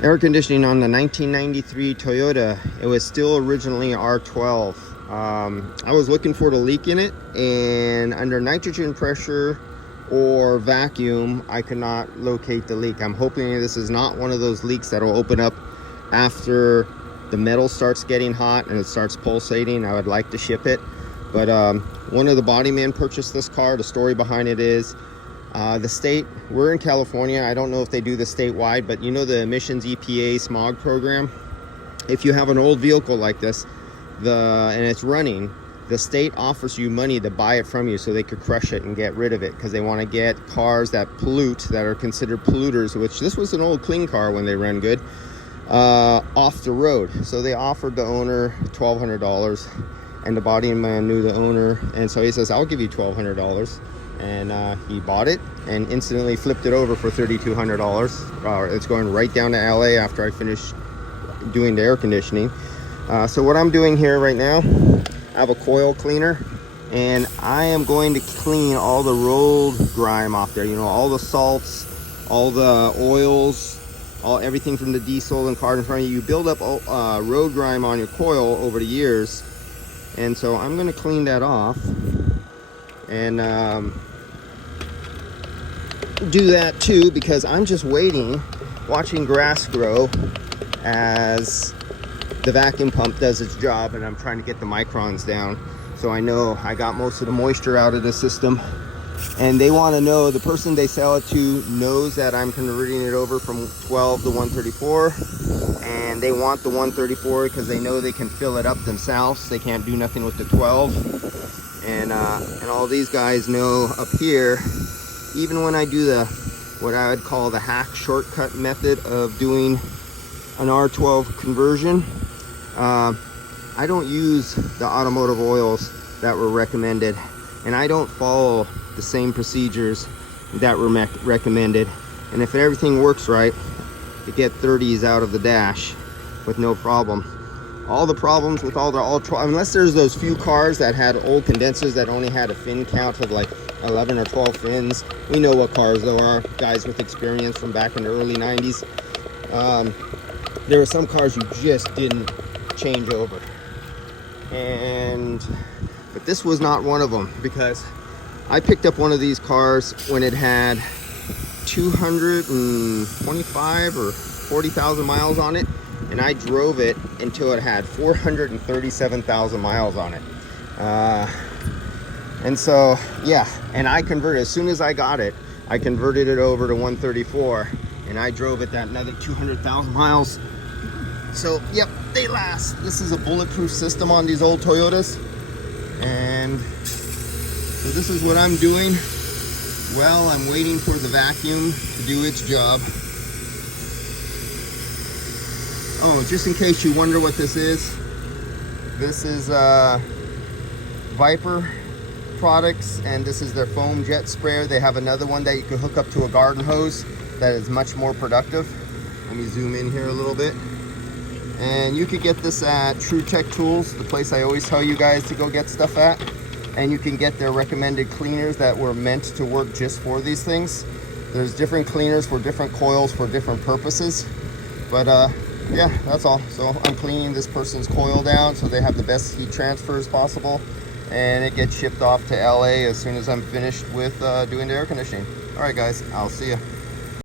Air conditioning on the 1993 Toyota. It was still originally R12. I was looking for the leak in it, and under nitrogen pressure or vacuum, I could not locate the leak. I'm hoping this is not one of those leaks that will open up after the metal starts getting hot and it starts pulsating. I would like to ship it, but one of the body men purchased this car. The story behind it is the state, we're in California, I don't know if they do this statewide, but you know the emissions EPA smog program. If you have an old vehicle like this and it's running, the state offers you money to buy it from you so they could crush it and get rid of it, because they want to get cars that pollute, that are considered polluters, which this was an old clean car when they run good, off the road. So they offered the owner $1,200, and the body man knew the owner, and so he says, I'll give you $1,200. And he bought it and instantly flipped it over for $3,200. It's going right down to LA after I finish doing the air conditioning. So what I'm doing here right now, I have a coil cleaner, and I am going to clean all the road grime off there. You know, all the salts, all the oils, everything from the diesel and car in front of you. You build up road grime on your coil over the years, and so I'm going to clean that off and do that too, because I'm just watching grass grow as the vacuum pump does its job, and I'm trying to get the microns down so I know I got most of the moisture out of the system. And they want to know, the person they sell it to knows that I'm converting it over from 12 to 134, and they want the 134 because they know they can fill it up themselves. They can't do nothing with the 12. And all these guys know up here, even when I do what I would call the hack shortcut method of doing an R12 conversion, I don't use the automotive oils that were recommended, and I don't follow the same procedures that were recommended. And if everything works right, you get 30s out of the dash with no problem. All the problems with all the ultra, unless there's those few cars that had old condensers that only had a fin count of like 11 or 12 fins. We know what cars those are, guys with experience from back in the early 90s. There were some cars you just didn't change over, but this was not one of them, because I picked up one of these cars when it had 225 or 40,000 miles on it, and I drove it until it had 437,000 miles on it. And so, yeah, and I converted, as soon as I got it, I converted it over to 134, and I drove it that another 200,000 miles. So, yep, they last. This is a bulletproof system on these old Toyotas. And so this is what I'm doing. Well, I'm waiting for the vacuum to do its job. Oh, just in case you wonder what this is Viper products, and this is their foam jet sprayer. They have another one that you can hook up to a garden hose that is much more productive. Let me zoom in here a little bit. And you could get this at True Tech Tools, the place I always tell you guys to go get stuff at. And you can get their recommended cleaners that were meant to work just for these things. There's different cleaners for different coils for different purposes. But yeah, that's all. So I'm cleaning this person's coil down so they have the best heat transfers possible, and it gets shipped off to LA as soon as I'm finished with doing the air conditioning. All right, guys, I'll see you.